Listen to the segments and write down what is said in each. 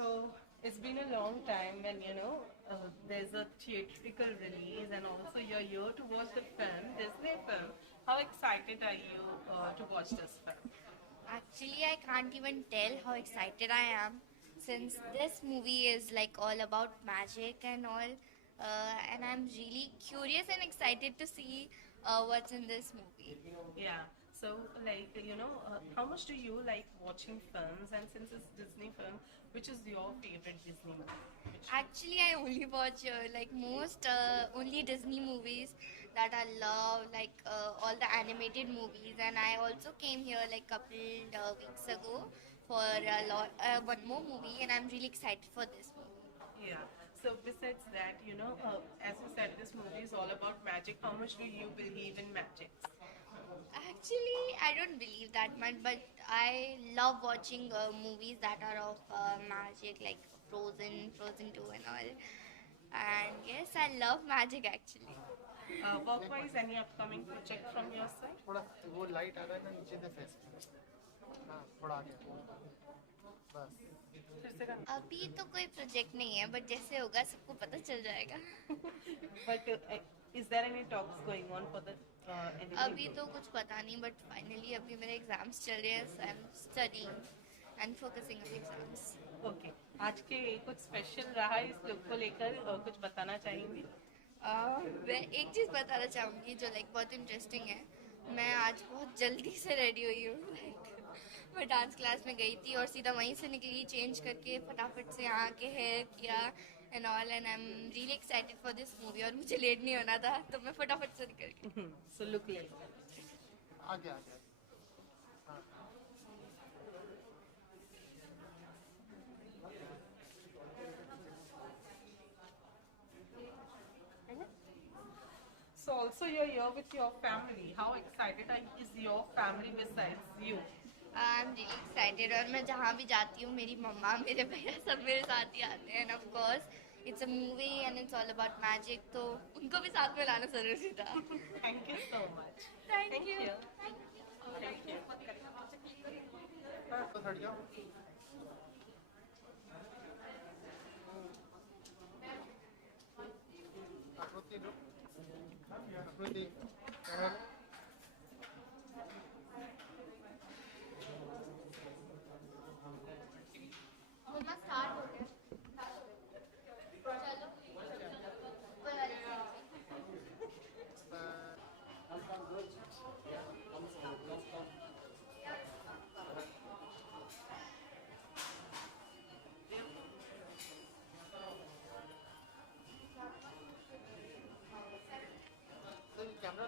So it's been a long time when there's a theatrical release, and also you're here to watch the film, Disney film. How excited are you to watch this film? Actually, I can't even tell how excited I am since this movie is like all about magic and all. And I'm really curious and excited to see what's in this movie. Yeah. So, like, how much do you like watching films? And since it's Disney film, which is your favorite Disney movie? Which Actually, I only watch like most only Disney movies that I love, like all the animated movies. And I also came here like couple weeks ago for one more movie, and I'm really excited for this movie. Yeah. So besides that, as you said, this movie is all about magic. How much do you believe in magic? Actually, I don't believe that much, but I love watching movies that are of magic, like Frozen 2, and all. And yes, I love magic actually. Work-wise, any upcoming project from your side? थोड़ा वो light आ रहा है ना नीचे से face हाँ थोड़ा आ गया बस फिर से करना। अभी तो कोई प्रोजेक्ट नहीं है, बट जैसे होगा सबको पता चल जाएगा. But is there any talks going on for the अभी anything? तो कुछ पता नहीं, बट फाइनली अभी मेरे एग्जाम्स चल रहे हैं, so I am studying and focusing on exams. Okay, आज के कुछ स्पेशल रहा इस लुक को लेकर कुछ बताना चाहेंगे? मैं एक चीज़ बताना चाहूँगी जो लाइक बहुत इंटरेस्टिंग है. मैं आज बहुत जल्दी से रेडी हुई हूँ. लाइक मैं डांस क्लास में गई थी और सीधा वहीं से निकली, चेंज करके फटाफट से यहाँ के हेयर किया and all. And I am really excited for this movie, और मुझे लेट नहीं होना था तो मैं फटाफट से निकल गई. सो लुक ले आ गया हाँ So also you're here with your family. How excited is your family besides you? I am really excited, और मैं जहाँ भी जाती हूँ मेरी मम्मा मेरे भैया सब मेरे साथ ही आते हैं. End of course it's a movie and it's all about magic, तो उनको भी साथ में लाना जरूरी था. Thank you so much. Thank Thank you. you. Thank you. Thank you. तो हट जाओ आकृति लो आकृति कैमरा मम्मा स्टार्ट हो गया. चलो. तो camera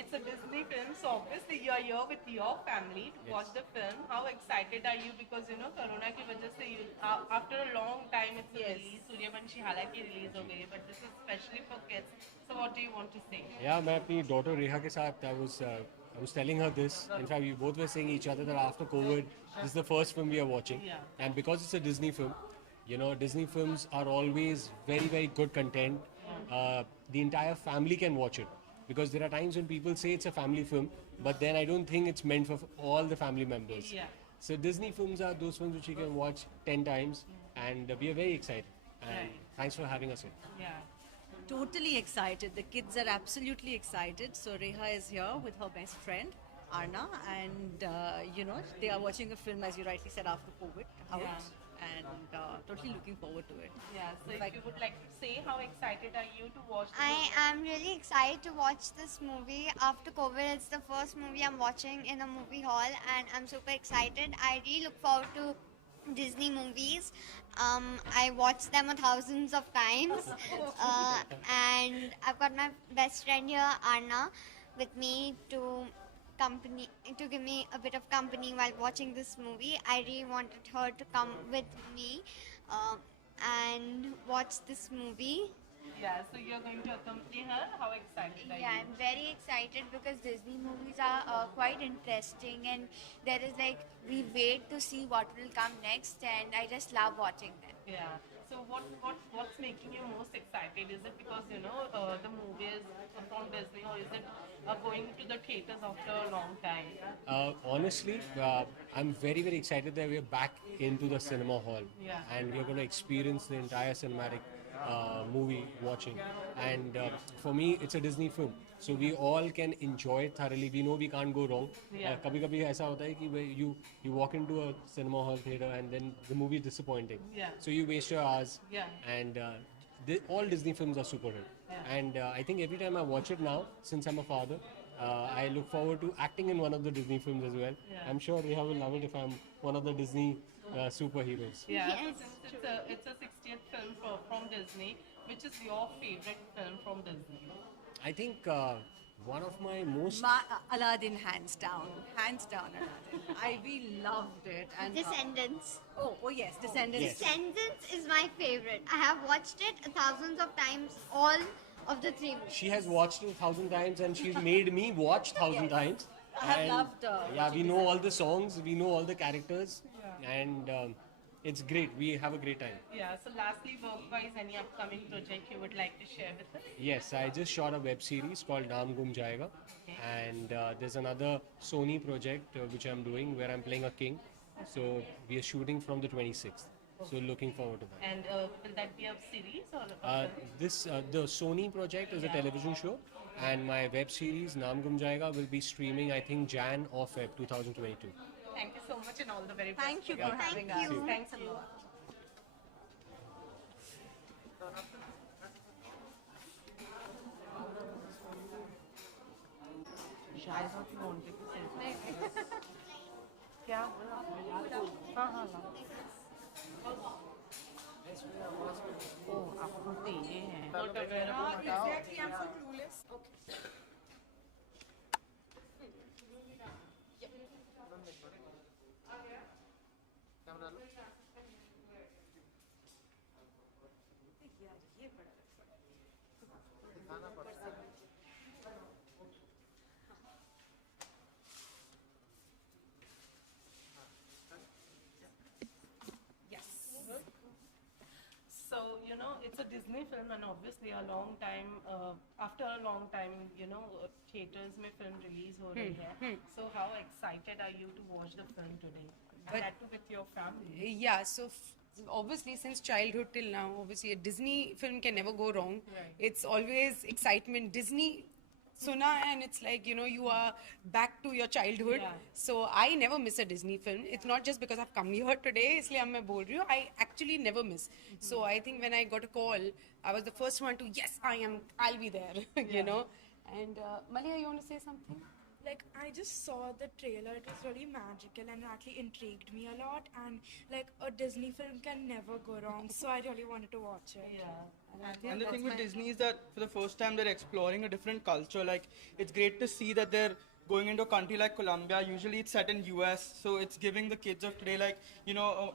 It's a Disney film, so obviously you're here with your family to watch the film. How excited are you? Because Corona की वजह से after a long time it's a release. Suryavanshi हालांकि release हो गई है, but this is especially for kids. So what do you want to say? Yeah, मैं अपनी daughter रेहा के साथ I was telling her this. In fact, we both were saying each other that after COVID, this is the first film we are watching. Yeah. And because it's a Disney film, Disney films are always very, very good content. The entire family can watch it. Because there are times when people say it's a family film, but then I don't think it's meant for all the family members. Yeah. So Disney films are those films which you can watch 10 times, and we are very excited. And Right. thanks for having us here. Yeah. Totally excited. The kids are absolutely excited. So Reha is here with her best friend Arna, and they are watching a film, as you rightly said, after COVID out, Yeah. and totally looking forward to it. Yeah. So In if fact- you would like to say, how excited are you to watch the I movie? am really excited to watch this movie after COVID. It's the first movie I'm watching in a movie hall, and I'm super excited. I really look forward to Disney movies. I watched them thousands of times, and I've got my best friend here, Arna, with me to give me a bit of company while watching this movie. I really wanted her to come with me and watch this movie. Yeah, so you're going to accompany her. How excited are Yeah, you? I'm very excited because Disney movies are quite interesting, and there is like we wait to see what will come next, and I just love watching them. Yeah. So what's making you most excited? Is it because the movie is from Disney, or is it going to the theaters after a long time? Honestly, I'm very, very excited that we're back into the cinema hall. Yeah. And we're going to experience the entire cinematic movie watching. And for me, it's a Disney film. So we all can enjoy it thoroughly. We know we can't go wrong. Yeah. कभी-कभी ऐसा होता है कि you walk into a cinema hall theater and then the movie is disappointing. Yeah. So you waste your hours. Yeah. And all Disney films are super hit. Yeah. And I think every time I watch it now, since I'm a father, I look forward to acting in one of the Disney films as well. Yeah. I'm sure Reha will love it if I'm one of the Disney superheroes. Yeah. Yes, So since it's a 60th film from Disney, which is your favorite film from Disney? I think one of my most Aladdin, hands down, Aladdin. We loved it. And Descendants. oh yes, Descendants. Yes. Descendants is my favorite. I have watched it thousands of times, all of the three movies. she has watched it 1,000 times and she's made me watch 1,000 times. I have And, loved, yeah, we know all the songs, we know all the characters, and it's great. We have a great time. Yeah. So lastly, work-wise, any upcoming project you would like to share with us? Yes, I just shot a web series called Naam Gum Jayega, and there's another Sony project which I'm doing where I'm playing a king. So we are shooting from the 26th. So looking forward to that. And will that be a series or? A The Sony project is a television show, and my web series Naam Gum Jayega will be streaming I think Jan or Feb 2022. Thank you so much and all the very best. Thank you your for time. having Thank us. you. Thanks a lot. शायद आप wanted to say something. क्या बोला? हाँ हाँ ला। ओ आपको तेरे हैं। Camera लो दिखाना पड़ता है So it's a Disney film, and obviously a long time after a long time, theaters में film release हो रही है. So how excited are you to watch the film today? And that too with your family. Yeah, so obviously since childhood till now, obviously a Disney film can never go wrong. Right. It's always excitement. Disney suna and it's like, you are back to your childhood. Yeah. So I never miss a Disney film. It's not just because I've come here today, इसलिए मैं बोल रही हूँ. I actually never miss. So I think when I got a call, I was the first one to, yes, I'll be there, you know. And Malia, you want to say something? Like, I just saw the trailer. It was really magical and actually intrigued me a lot. And like, a Disney film can never go wrong. So I really wanted to watch it. Yeah. And the thing with Disney is that for the first time they're exploring a different culture. Like, it's great to see that they're going into a country like Colombia. Usually it's set in US, so it's giving the kids of today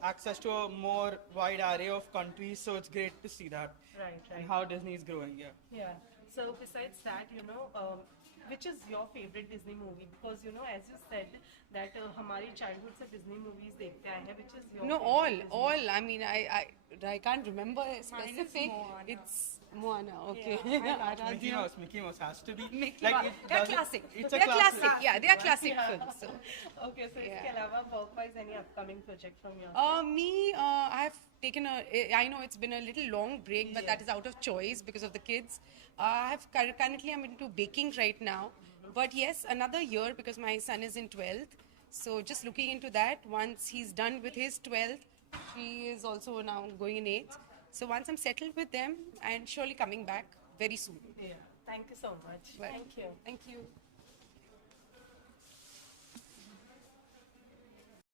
access to a more wide array of countries. So it's great to see that Right. and how Disney is growing. Yeah. Yeah. So besides that, which is your favorite Disney movie? Because as you said that हमारी childhood से Disney movies देखते आए हैं. Which is your No, favorite all. Disney? I mean, I can't remember a specific. Moana. It's Moana. Okay. Mickey Mouse has to be. Mickey like, Mouse. it They're doesn't- classic. It's a They're classic. classic. Yeah, they are classic films. So. Okay, so Yeah. इसके अलावा work-wise any upcoming project from your I've taken I know it's been a little long break, but that is out of choice because of the kids. Currently I'm into baking right now. But yes, another year because my son is in 12th. So just looking into that. Once he's done with his 12th, she is also now going in 8th. So once I'm settled with them, and surely coming back very soon. Yeah. Thank you so much. Well, Thank you. Thank you.